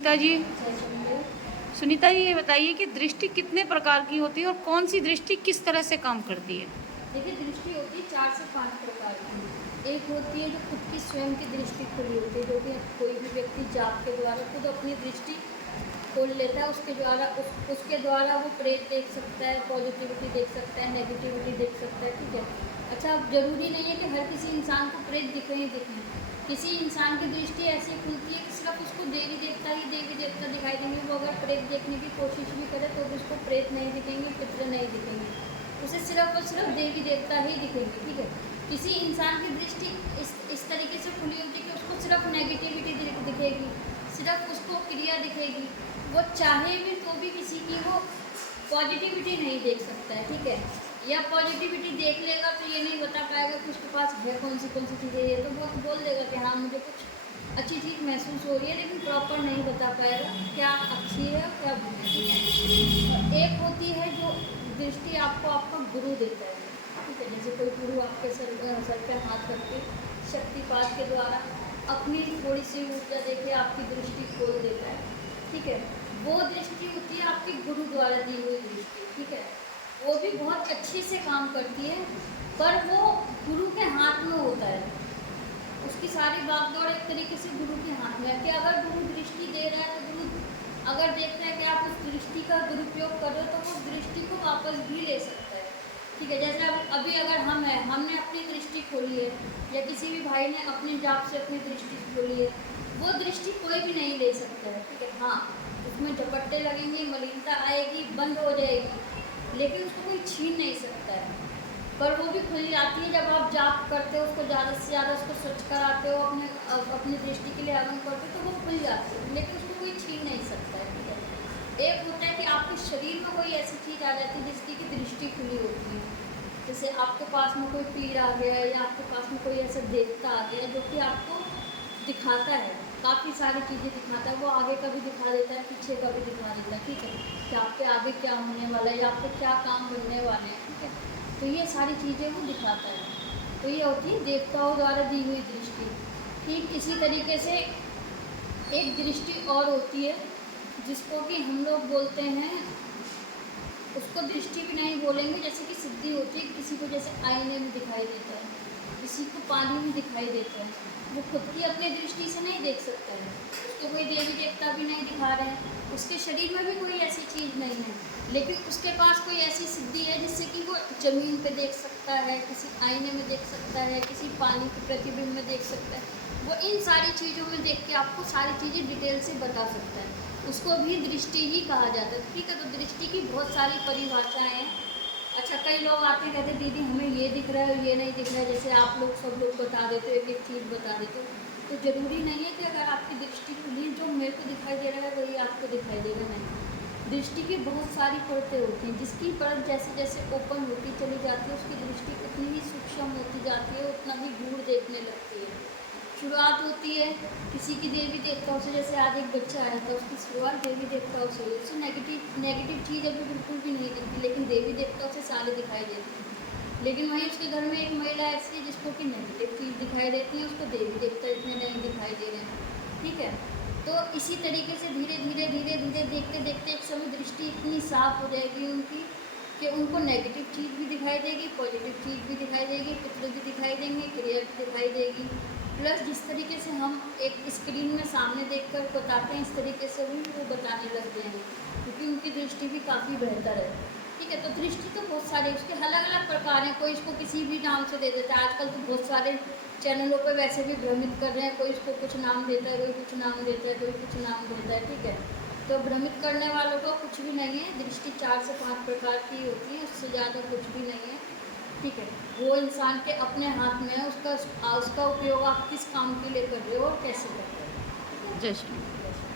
सुनीता जी। सुनीता जी, ये बताइए कि दृष्टि कितने प्रकार की होती है और कौन सी दृष्टि किस तरह से काम करती है? देखिए, दृष्टि होती है 4 से 5 प्रकार की। एक होती है जो खुद की स्वयं की दृष्टि खुली होती है, जो कि कोई भी व्यक्ति जाप के द्वारा खुद अपनी दृष्टि खोल लेता है। उसके द्वारा वो प्रेत देख सकता है, पॉजिटिविटी देख सकता है, नेगेटिविटी देख सकता है। ठीक है। अच्छा, अब ज़रूरी नहीं है कि हर किसी इंसान को प्रेत दिखे ही दिखे। किसी इंसान की दृष्टि ऐसी खुलती है कि सिर्फ उसको देवी देवता दिखाई देंगे। वो अगर प्रेत देखने की कोशिश भी करे तो भी उसको प्रेत नहीं दिखेंगे, पितृ नहीं दिखेंगे, उसे सिर्फ और सिर्फ देवी देवता ही दिखेंगे। ठीक है। किसी इंसान की दृष्टि इस तरीके से खुली होती है कि उसको सिर्फ नेगेटिविटी दिखेगी, सिर्फ उसको क्रिया दिखेगी। वो चाहे भी तो भी किसी की वो पॉजिटिविटी नहीं देख सकता है। ठीक है। या पॉजिटिविटी देख लेगा तो ये नहीं बता पाएगा कि उसके पास है कौन सी चीज़ें। ये तो वो बोल देगा कि हाँ, मुझे कुछ अच्छी चीज़ महसूस हो रही है, लेकिन प्रॉपर नहीं बता पाएगा क्या अच्छी है और क्या बुरी है। ठीक है। और एक होती है जो दृष्टि आपको आपका गुरु देता है। ठीक है। जैसे कोई गुरु आपके सर पे हाथ रख के शक्तिपात के द्वारा अपनी थोड़ी सी ऊर्जा देके आपकी दृष्टि खोल देता है। ठीक है। वो दृष्टि होती है आपके गुरु द्वारा दी हुई दृष्टि। ठीक है। वो भी बहुत अच्छे से काम करती है, पर वो गुरु के हाथ में होता है। उसकी सारी बागडोर एक तरीके से गुरु के हाथ में है कि अगर गुरु दृष्टि दे रहा है तो गुरु अगर देखता है कि आप उस दृष्टि का दुरुपयोग कर रहे हो तो वो उस दृष्टि को वापस भी ले सकता है। ठीक है। जैसे अभी अगर हमने अपनी दृष्टि खोली है, या किसी भी भाई ने अपने जाप से अपनी दृष्टि खोली है, वो दृष्टि कोई भी नहीं ले सकता है। ठीक है। हाँ, उसमें झपट्टे लगेंगे, मलिनता आएगी, बंद हो जाएगी, लेकिन उसको कोई छीन नहीं सकता है। पर वो भी खुल जाती है जब आप जाप करते हो, उसको ज़्यादा से ज़्यादा उसको स्वच्छ कराते हो, अपनी दृष्टि के लिए हवन करते हो, तो वो खुल जाती है, लेकिन उसको कोई छीन नहीं सकता है। ठीक है। एक होता है कि आपके शरीर में कोई ऐसी चीज़ आ जाती है जिसकी की दृष्टि खुली होती है। जैसे आपके पास में कोई पीड़ आ गया है, या आपके पास में कोई ऐसा देवता आ गया जो कि आपको दिखाता है, काफ़ी सारी चीज़ें दिखाता है। वो आगे का भी दिखा देता है, पीछे का भी दिखा देता है। ठीक है। कि आप पे आगे क्या होने वाला है, या आपको क्या काम बनने वाले हैं। ठीक है। तो ये सारी चीज़ें वो दिखाता है। तो ये होती है देवताओं द्वारा दी हुई दृष्टि। ठीक इसी तरीके से एक दृष्टि और होती है जिसको कि हम लोग बोलते हैं, उसको दृष्टि भी नहीं बोलेंगे, जैसे कि सिद्धि होती है। किसी को जैसे आईने में दिखाई देता है, किसी को पानी में दिखाई देता है। वो खुद की अपनी दृष्टि से नहीं देख सकता है, उसको कोई देवी देवता भी नहीं दिखा रहे हैं, उसके शरीर में भी कोई ऐसी चीज़ नहीं है, लेकिन उसके पास कोई ऐसी सिद्धि है जिससे कि वो ज़मीन पे देख सकता है, किसी आईने में देख सकता है, किसी पानी के प्रतिबिंब में देख सकता है। वो इन सारी चीज़ों में देख के आपको सारी चीज़ें डिटेल से बता सकता है। उसको भी दृष्टि ही कहा जाता है। ठीक है। तो दृष्टि की बहुत सारी परिभाषाएँ हैं। अच्छा, कई लोग आते हैं, कहते दीदी हमें ये दिख रहा है और ये नहीं दिख रहा है, जैसे आप लोग सब लोग बता देते हो, एक एक चीज़ बता देते हो। तो ज़रूरी नहीं है कि अगर आपकी दृष्टि खुली, जो मेरे को दिखाई दे रहा है वही आपको दिखाई देगा, नहीं। दृष्टि की बहुत सारी परतें होती हैं, जिसकी परत जैसे जैसे ओपन होती चली जाती है, उसकी दृष्टि उतनी ही सूक्ष्म होती जाती है, उतना ही दूर देखने लगती है। शुरुआत होती है किसी की देवी देवताओं से। जैसे आज एक बच्चा आया था, उसकी शुरुआत देवी देवताओं से हुई। उससे नेगेटिव चीज़ अभी बिल्कुल भी नहीं दिखती, लेकिन देवी देवताओं से सारे दिखाई देती है। लेकिन वहीं उसके घर में एक महिला ऐसी है जिसको कि नेगेटिव चीज़ दिखाई देती है, उसको देवी देवता इतने नहीं दिखाई दे रहे हैं। ठीक है। तो इसी तरीके से धीरे धीरे देखते देखते एक समय दृष्टि इतनी साफ हो जाएगी उनकी कि उनको नेगेटिव चीज़ भी दिखाई देगी, पॉजिटिव चीज़ भी दिखाई देगी, पितृ भी दिखाई देंगे, क्रिया भी दिखाई देगी। प्लस जिस तरीके से हम एक स्क्रीन में सामने देखकर बताते हैं, इस तरीके से भी वो बताने लगते हैं, क्योंकि उनकी दृष्टि भी काफ़ी बेहतर है। ठीक है। तो दृष्टि तो बहुत सारे उसके अलग अलग प्रकार हैं, कोई इसको किसी भी नाम से दे देता है। आजकल तो बहुत सारे चैनलों पर वैसे भी भ्रमित कर रहे हैं, कोई इसको कुछ नाम देता है, कोई कुछ नाम देता है, कोई कुछ नाम देता है। ठीक है। तो भ्रमित करने वालों को कुछ भी नहीं है। दृष्टि 4 से 5 प्रकार की होती है, उससे ज़्यादा कुछ भी नहीं है। ठीक है। वो इंसान के अपने हाथ में है, उसका उपयोग आप किस काम के लिए कर रहे हो और कैसे कर रहे हो। जय श्री